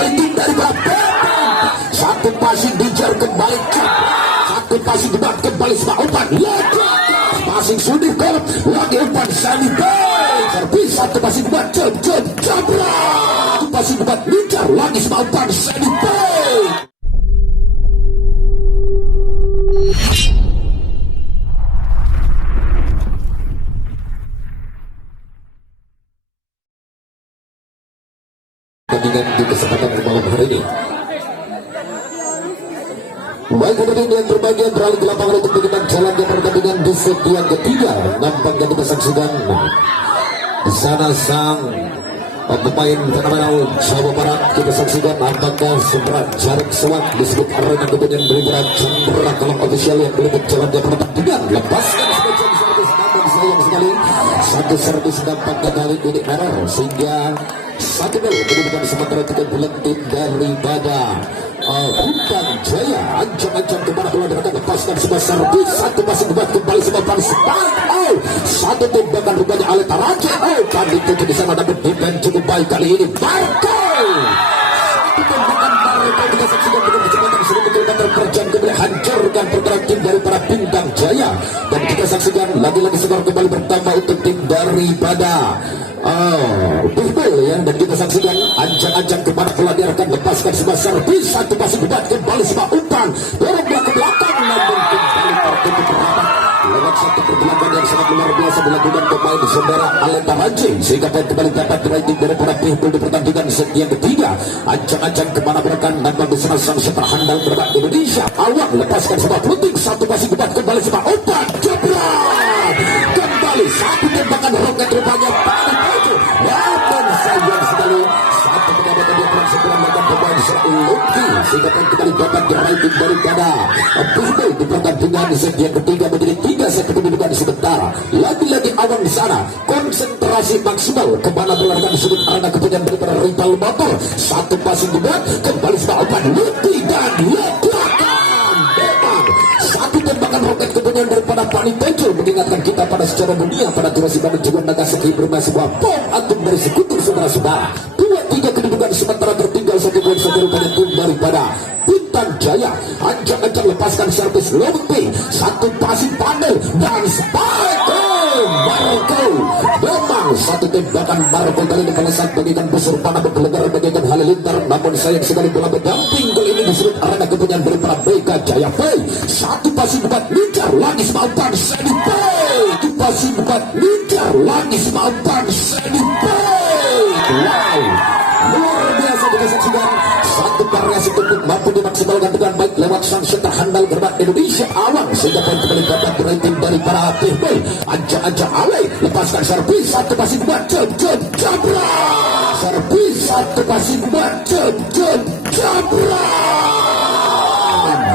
kembali tim dari Bebang. Satu passing dijar kembali, satu passing dibuat kembali sama umpan, passing sudah kolom lagi umpan Sani Bay. Servis satu passing dibuat jebret, satu passing dibuat dijar lagi sama umpan Sani Bay. Pertandingan di kesempatan malam hari ini. Baik, kemudian yang berbagian beralih ke lapangan untuk mengikuti jalannya pertandingan di set yang ketiga. Nampaknya kita saksikan di sana sang pemain fenomenal Jawa Barat. Kita saksikan nampaknya seberat jarak sewak disebut arena kemudian bergerak Chandra kolom ofisial yang meliput jalannya pertandingan. Lepaskan sebagian servis, namun sayang sekali satu servis nampaknya dari kuning merah sehingga 1-0 kedudukan sementara tiga bulan tim daripada Bintang Jaya. Ancang-ancang kemana bola akan lepaskan sebuah servis, satu passing dibuat kembali sebuah passing satu tembakan rupanya oleh Taraja. Kali itu di sana dapat defense cukup baik kali ini. Marco satu tembakan Marco kita saksikan dengan kecepatan 1000 km per jam kemudian hancurkan pergerakan tim dari para Bintang Jaya. Dan kita saksikan lagi-lagi skor kembali bertambah untuk tim daripada Bihbel ya. Dan kita saksikan ancang-ancang kemana bola diarahkan, lepaskan sebuah servis, satu passing dibuat kembali sebuah umpan dorong bola ke belakang, namun kembali tertutup rapat lewat satu pergerakan yang sangat luar biasa dilakukan pemain saudara Aleta Rajin sehingga kembali dapat rating dari para Bihbel di pertandingan set yang ketiga. Ancang-ancang kemana berakan nampak besar sang sepak handal berbak Indonesia. Awang lepaskan sebuah puting, satu passing dibuat kembali sebuah umpan jebret kembali satu tembakan roket rupanya pada itu. Namun sayang sekali satu pengamatan yang kurang segera melakukan pemain Luki sehingga kembali dapat dirating daripada Bihbel di pertandingan set yang ketiga menjadi 3 set kedudukan sementara. Lagi-lagi Awang di sana konsentrasi maksimal kemana berlakukan disebut arena kepunyaan daripada rival motor, satu passing dibuat kembali sebuah umpan Luki dan ledakan memang satu tembakan roket kepunyaan daripada Pani Pencil mengingatkan kita pada secara dunia pada durasi bangun juga Nagasaki bermain sebuah bom atom dari sekutu saudara-saudara. 2-3 kedudukan sementara tertinggal satu poin saja rupanya tim daripada Bintang Jaya. Ancang-ancang lepaskan servis Lompi, satu passing panel dan spike Marco. Memang satu tembakan Marco kali ini pada saat bagikan busur panah bergelegar bagikan halilintar, namun sayang sekali bola berdamping kali ini disebut arena kepunyaan daripada BK Jaya Bay. Satu passing buat Nijar lagi semaupan Seni Bay, satu passing buat Nijar lagi semaupan Seni Bay. Wow, luar biasa kita saksikan satu variasi untuk mampu dimaksimalkan dengan baik lewat sang setter handal gerbang Indonesia Awang sehingga poin kembali dapat rating dari para Bihbel. Ancang-ancang alay lepaskan servis, satu passing buat jebret servis, satu passing buat jebret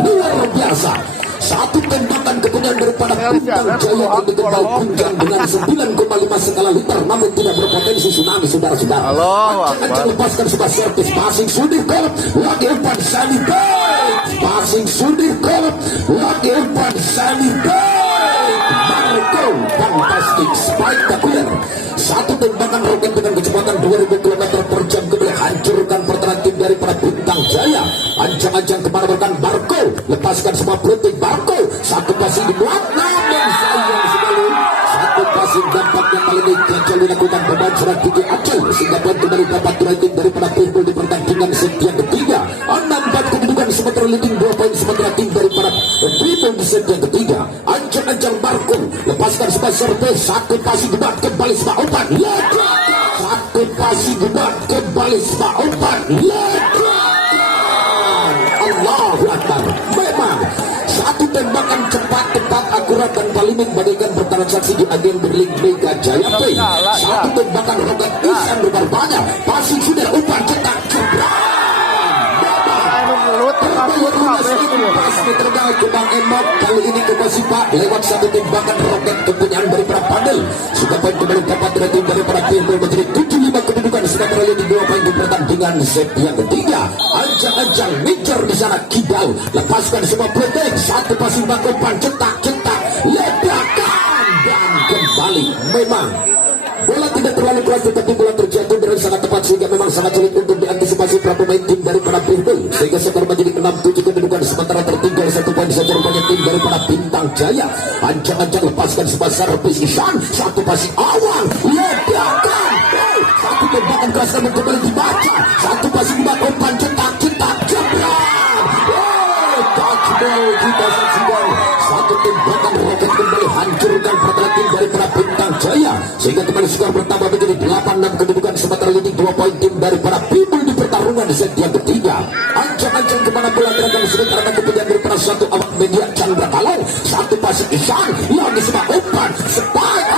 luar biasa. Satu tembakan kepunyaan daripada Bintang Jaya yang dikembal kunjang dengan 9,5 skala liter namun tidak berpotensi tsunami saudara-saudara. Ancang-ancang lepaskan sebuah servis, passing sudir kolom lagi umpan Sani Bay, passing sudir kolom lagi umpan Sani Bay. Marco fantastic spectacular, satu tembakan roket dengan kecepatan 2000 km per jam kemudian hancurkan pertahanan tim dari para Bintang Jaya. Ancang-ancang kemana berkan Marco lepaskan semua peluting Marco, satu passing dibuat namun sayang sekali satu passing dampaknya kali ini gagal dilakukan pemain serang tinggi Aceh sehingga poin kembali dapat rating daripada Bihbel di pertandingan set yang ketiga. 6-4 kedudukan sementara leading 2 poin sementara tim daripada Bihbel di set yang ketiga. Ancang-ancang Marco lepaskan sebuah servis, satu passing dibuat kembali sebuah umpan satu passing dibuat kembali sebuah umpan Allahu Akbar. Memang satu tembakan cepat, tepat, akurat dan paling bagaikan bertransaksi di agen Berling Mega Jaya Bay. Satu tembakan roket isan lebar banyak, passing sudah umpan cetak jebret. Terbaik ke Bang Emot kali ini ke Basipa lewat satu tembakan roket kepunyaan daripada Padel. Sudah poin kembali dapat rating daripada Bihbel menjadi 75 kedudukan sementara leading 2 poin di pertandingan set yang ketiga. Ancang-ancang Nijar di sana kidal lepaskan semua peluting, satu passing umpan cetak ledakan dan kembali. Memang bola tidak terlalu keras tetapi bola terjatuh dengan sangat tepat sehingga memang sangat sulit untuk diantisipasi masing-masing para pemain tim daripada Bihbul, sehingga skor menjadi 6-7 kedudukan. Sementara tertinggal 1 poin saja rupanya tim daripada Bintang Jaya. Ancang-ancang lepaskan sebuah servis Ihsan, 1 passing Awang ledakan, 1 tembakan keras namun kembali dibaca, 1 passing buat umpan cetak jebrak, touchdown kita saksikan. 1 tembakan roket kembali hancurkan pertahanan tim daripada Bintang Jaya, sehingga kembali skor bertambah menjadi 8-6 kedudukan. Sementara leading 2 poin tim daripada Bihbul di pertarungan di set yang ketiga. Ancang-ancang kemana bola gerakan sementara kemudian daripada 1 awak media Chandra Kalong, 1 passing Ihsan yang disebut umpan spike,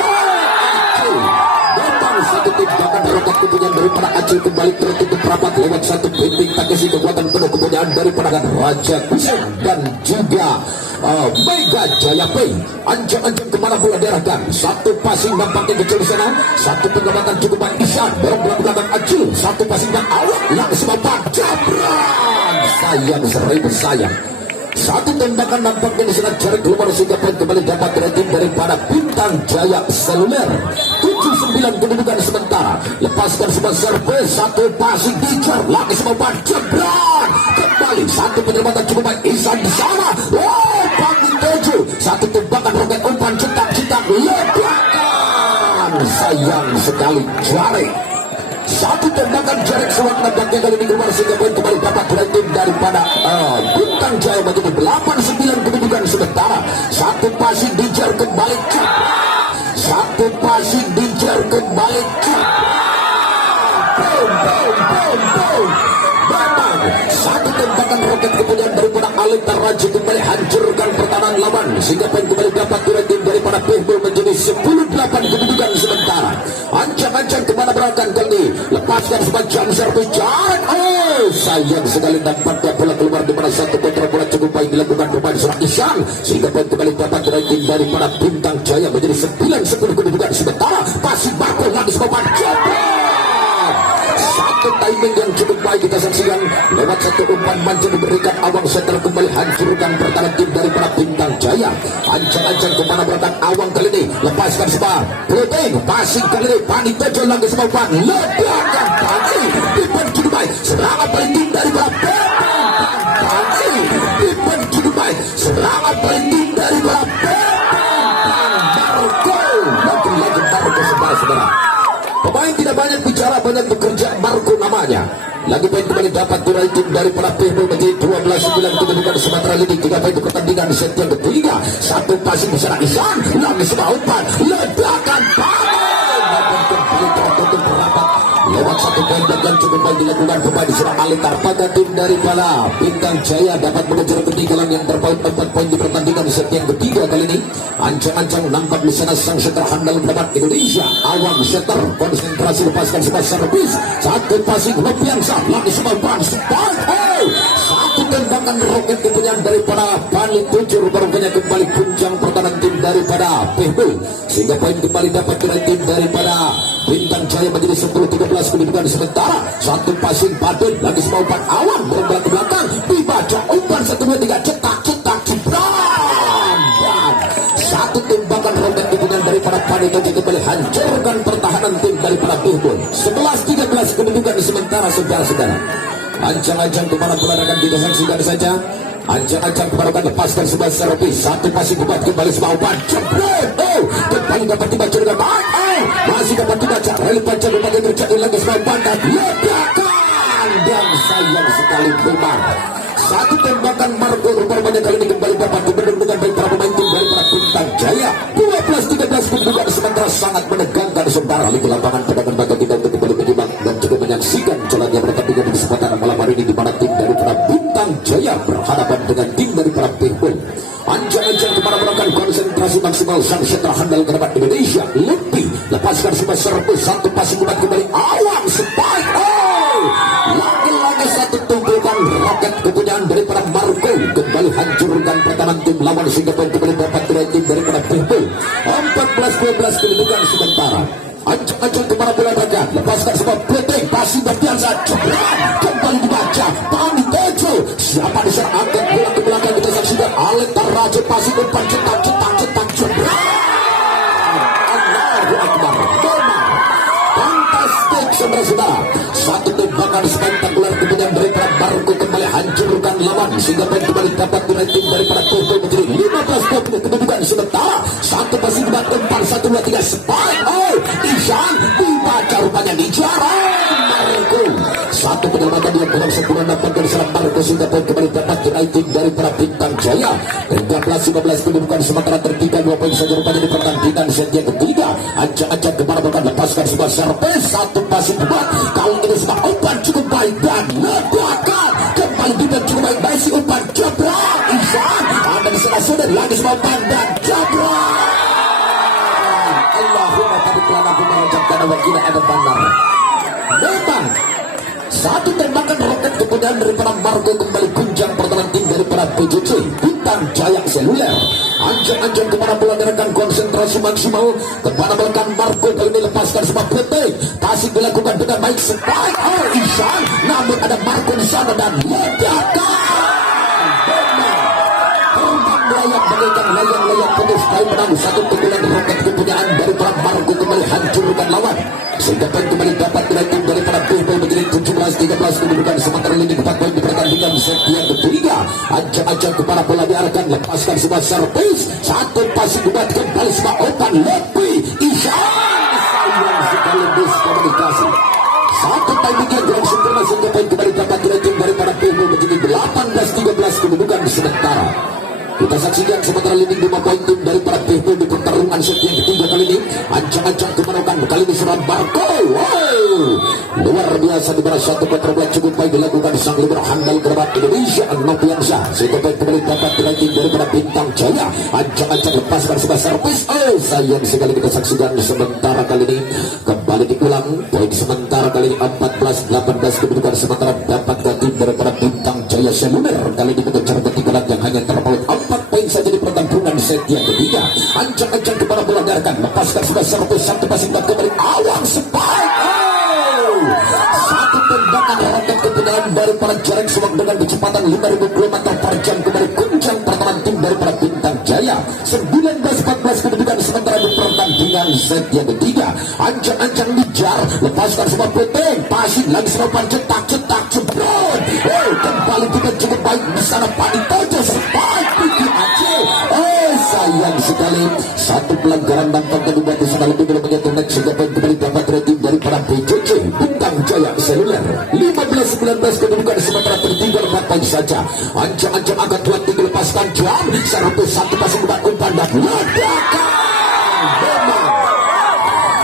datang 1 tembakan roket kemudian daripada Aceh kembali tertutup rapat lewat 1 penting takesi kekuatan penuh kemudian daripada Raja Kusum dan juga Mega Jaya Pay. Ancang-ancang kemana bola diarahkan, 1 passing nampaknya kecil di sana, 1 pengamatan cukup baik Ihsan dorong belakang Acil, 1 passing dan awak langsung umpan jabran, sayang seribu sayang. 1 tembakan nampaknya di sana jarak keluar sehingga poin kembali dapat rating daripada Bintang Jaya Seluler. 7-9 kedudukan sementara. Lepaskan sebuah servis, 1 passing dijar lagi semua jebran kembali, 1 penyelamatan cukup baik Ihsan di sana. Pagi 7, 1 tembakan roket umpan cetak ledakan, sayang sekali jarik. 1 tembakan jarak sewak nampaknya kali ini keluar sehingga poin kembali dapat rating daripada Bintang Jaya menjadi 8-9 kedudukan sementara. 1 passing dijar kembali, 1 passing dijar kembali, memang 1 tembakan roket kemudian daripada Alita Raja kembali hancurkan pertahanan lawan sehingga poin kembali dapat rating daripada Bihbul menjadi 10-8 kedudukan sementara. Ancang-ancang kemana berangkat kali lepaskan semacam servis jarak, sayang sekali nampaknya bola keluar di mana 1 kontra bola cukup baik dilakukan pemain Surat Ihsan sehingga poin kembali dapat rating daripada Bintang Jaya menjadi 9-10 kedudukan sementara. Pasif Marco lagi semua jebrak, 1 timing yang cukup baik kita saksikan lewat 1 umpan manja diberikan Awang setelah kembali hancurkan pertahanan tim daripada Bintang Jaya. Ancang-ancang kemana berangkat Awang kali ini lepaskan sebar Pleteng, passing kali ini Pani Tejo lagi semua umpan ledakan Pani Pippen cukup baik, serangan paling tim daripada Pani Pippen cukup baik, serangan paling tim daripada Marco, lagi Marco saudara-saudara. Pemain tidak banyak bicara, banyak bekerja, Marco namanya. Lagi poin kembali dapat diraih tim daripada Bihbul menjadi 12-9 kedudukan sementara leading 3 poin di pertandingan di set yang ketiga. 1 passing di sana Ihsan lagi sebuah umpan ledakan Pani kembali tertutup rapat lewat 1 poin dan cukup baik dilakukan pemain di sana Alitar pada tim daripada Bintang Jaya dapat mengejar ketinggalan yang terpaut 4 poin di pertandingan di set yang ketiga kali ini. Ancang-ancang nampak di sana sang setter handal mendapat Indonesia. Awang setter konsentrasi lepaskan sebuah servis, 1 passing Lopiansa lagi sebuah umpan spike, 1 tembakan roket kepunyaan daripada Pani Tujuh rupanya kembali puncang pertahanan tim daripada Bihbul sehingga poin kembali dapat diraih tim daripada Bintang Jaya menjadi 10-13 kedudukan sementara. 1 passing Padun lagi sebuah umpan Awang berbelak ke belakang dibaca umpan 1-2-3 cetak jebran dan 1 tembakan roket kepunyaan daripada Pani Tujuh kembali hancurkan pertahanan tim daripada Bihbul. 11-13 kedudukan sementara saudara-saudara. Ancang-ancang kemana bola akan kita saksikan saja. Ancang-ancang kemarukan lepaskan sebuah servis, 1 passing buat kembali sebuah umpan jebret, kembali dapat dibaca dengan baik, masih dapat dibaca rel panjang berbagai terjadi lagi sebuah umpan dan ledakan dan sayang sekali memang 1 tembakan Marco rupanya kali ini kembali dapat dibendung dengan baik para pemain tim daripada Bintang Jaya. 12-13 kedudukan sementara sangat menegangkan saudara di lapangan pedagang bagi kita untuk kembali menyimak dan juga menyaksikan jalannya pertandingan di kesempatan malam hari ini di mana tim daripada Bintang Jaya berhadapan dengan tim daripada Bihbul. Ancang-ancang kemana melakukan konsentrasi maksimal sang setter handal ke depan Indonesia lebih lepaskan sebuah servis, 1 passing buat kembali Awang spike, lagi-lagi 1 tumpukan roket kepunyaan daripada Marco kembali hancurkan pertahanan tim lawan sehingga poin kembali dapat diraih tim daripada Bihbul. 14-12 kedudukan sementara. Ancang-ancang kemana bola berangkat lepaskan sebuah Pleteng, passing berbiasa jebran kembali dibaca Pani Tejo, siapa di sana angkat bola ke belakang kita saksikan Alita Raja passing umpan cetak jebran. Allahu Akbar, memang fantastik saudara-saudara. 1 tembakan spektakuler lawan sehingga poin kembali dapat diraih tim daripada Tokyo menjadi 15-20 kedudukan sementara satu pasti dibuat umpan 1, 2, 3 spike. Oh, Isan dibaca rupanya dijarang Marco. Satu penyelamatan yang kurang sempurna dapatkan serang Marco sehingga poin kembali dapat diraih tim daripada Bintang Jaya. 13-15 kedudukan sementara tertinggal 2 poin saja rupanya di pertandingan set yang ketiga. Ancang-ancang kemana bahkan lepaskan sebuah servis, satu pasti dibuat kali ini sebuah umpan cukup baik dan ledakan kembali dibuat cukup baik si umpan jebrak Isan ada di sebelah sudah lagi sebuah umpan dan jebrak. Allahumma tarik lana pemarajan karena wakilnya ada bandar. Memang satu tembakan roket kemudian daripada Marco kembali gunjang pertahanan tim daripada PJJ Bintang Jaya Seluler. Anjang-anjang kemana bola gerakan konsentrasi maksimal kemana belakang Marco kali ini lepaskan sebuah petik pasif dilakukan dengan baik spike. Oh Isan namun ada Marco di sana dan ledakan. Layang bagaikan layang-layang putus kain menang satu pukulan roket kepunyaan daripada Marco kembali hancurkan lawan sehingga poin kembali dapat diraih tim daripada Bintang menjadi 17-13 kedudukan sementara ini 4 poin di pertandingan set yang ketiga. Ancang-ancang kemana bola diarahkan lepaskan sebuah servis satu pasti dibuat kembali sebuah umpan lebih Isan sayang sekali diskomunikasi satu timing yang kurang sempurna sehingga poin kembali dapat diraih tim daripada Bintang menjadi 18-13 kedudukan sementara. Kita saksikan sementara leading 5 poin tim daripada PHP di pertarungan set yang ketiga kali ini. Ancang-ancang kemanakan kali ini serang Marco. Wow, luar biasa di bawah satu kontrol cukup baik dilakukan sang libero handal kerabat Indonesia Nopiansa sehingga poin kembali dapat diraih tim daripada Bintang Jaya. Ancang-ancang lepaskan sebuah servis. Oh sayang sekali kita saksikan sementara kali ini kembali diulang poin sementara kali ini 14-18 kedudukan sementara dapat tim daripada Bintang Jaya Seluler kali ini mengejar ketinggalan yang hanya terpaut 4 poin saja di pertandingan set yang ketiga. Ancang-ancang kemana bola diarahkan lepaskan sebuah servis satu pasing kembali awang spike. Oh, satu tembakan roket kepunyaan daripada jarak semak dengan kecepatan 5.000 km per jam kembali kuncang pertahanan tim daripada Bintang Jaya. 19-14 kedudukan sementara di pertandingan set yang ketiga. Ancang-ancang dijar lepaskan sebuah puting pasing lagi sebuah cetak cebrot. Oh, kembali kita cukup baik di sana panik tojo spike Piki Aceh. Oh sayang sekali satu pelanggaran nampaknya dibuat di sana lebih dulu menyentuh sehingga poin kembali dapat rating daripada PJJ Bintang Jaya Seluler. 15-19 kedudukan sementara tertinggal 4 poin saja. Ancang-ancang agak tuan tinggal lepaskan jam servis satu pasang buat umpan dan ledakan. Memang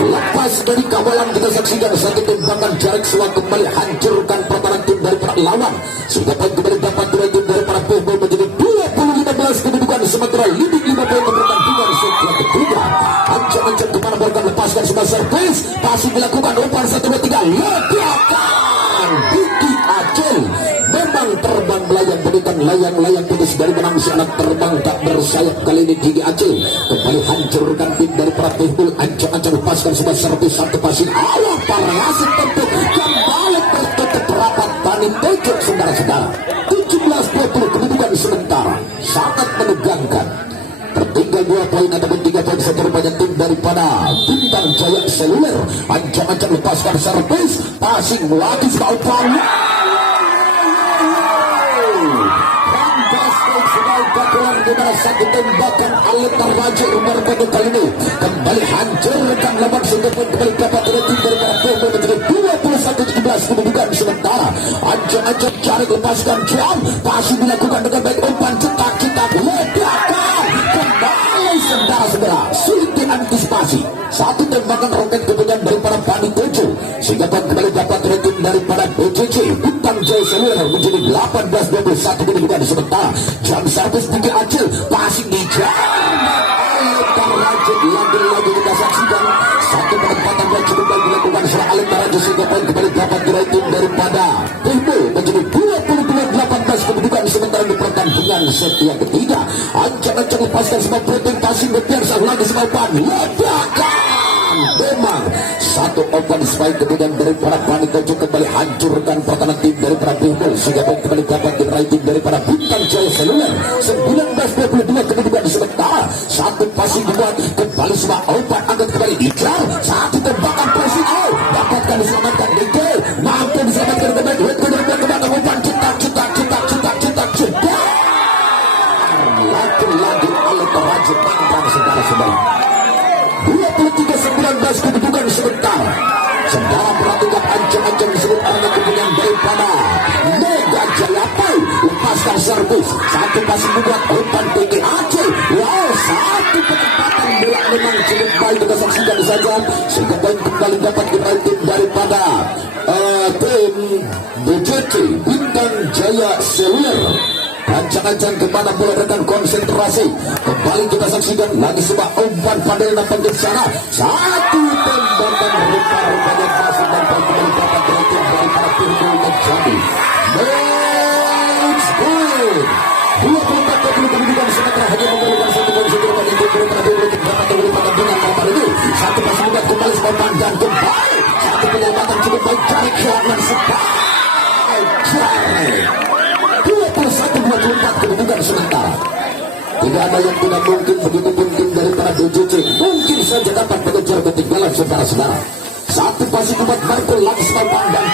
lepas dari kawalan kita saksikan satu tembakan jarak selang kembali hancurkan pertahanan tim daripada lawan sehingga poin kembali dapat diraih tim daripada PHP menjadi 20-15 kedudukan sementara leading 5 poin di pertandingan set yang ketiga. Ancang-ancang kemana boleh lepaskan sebuah servis pasif dilakukan umpan 1, 2, 3 ledakan Piki Aceh. Memang terbang melayang berikan layang-layang putus dari menang si anak terbang tak bersayap kali ini Gigi Aceh kembali hancurkan tim daripada Pihbul. Ancang-ancang lepaskan sebuah servis satu pasing awal parasi tentu kembali tertutup rapat Bani Tejok saudara-saudara. 17-20 kedudukan sementara sangat menegangkan. Tertinggal 2 poin ataupun 3 poin saja rupanya tim daripada Bintang Jaya Seluler. Ancang-ancang lepaskan servis pasing lagi sebuah umpan. Dengan satu tembakan alat terwajib umar pada kali ini kembali hancurkan lawan sehingga pun kembali dapat rating daripada PHP menjadi 21-17 kedudukan sementara. Ancang-ancang cari lepaskan jam pasif dilakukan dengan baik umpan cetak ledakan kembali saudara-saudara sulit diantisipasi satu tembakan roket kemudian daripada Bani Tejo sehingga pun kembali dapat rating daripada BJJ Bintang Jaya Seluler menjadi 18-21 kedudukan sementara. Jam servis Piki Aceh pasing dijar oleh Taraja lagi kita saksikan satu penempatan yang cukup baik dilakukan seorang Alek Taraja sehingga poin kembali dapat diraih daripada Pihbo menjadi 22-18 kedudukan sementara di pertandingan set yang ketiga. Ancang-ancang lepaskan sebuah protein pasing ngebiar saat lagi sebuah ban ledakan. Memang satu open spike kemudian daripada Bani Tejo kembali hancurkan pertahanan tim daripada Pihbo sehingga poin kembali dapat diraih daripada Bintang Jaya Seluler. 19-22 kedudukan sementara satu pasing dibuat kembali sebuah open angkat kembali dijar satu tembakan pressing dapatkan diselamatkan DK mampu diselamatkan kembali umpan cetak daripada Mega Jaya Pai. Lepaskan servis, satu passing dibuat umpan PG Aceh. Wow, satu penempatan bola memang cukup baik kita saksikan saja, sehingga poin kembali dapat diraih tim daripada tim BJT Bintang Jaya Seluler. Ancang-ancang kepada bola dan konsentrasi. Kembali kita saksikan lagi sebuah umpan padel nampak ke sana. Satu tembakan rupa-rupanya masuk dan kembali dapat tim daripada Pirgo menjadi match point. 24-20 kedudukan sementara hanya memerlukan satu poin saja pada itu daripada Pirgo untuk dapat merupakan dengan nomor ini. Satu pasang buat kembali umpan dan kembali satu penyelamatan cukup baik dari Kiaman Sepai. 21-24 kedudukan sementara. Tidak ada yang tidak mungkin, begitu pun tim daripada BJJ mungkin saja dapat mengejar ketinggalan saudara-saudara. Satu pasti buat Marco lagi sebuah pandang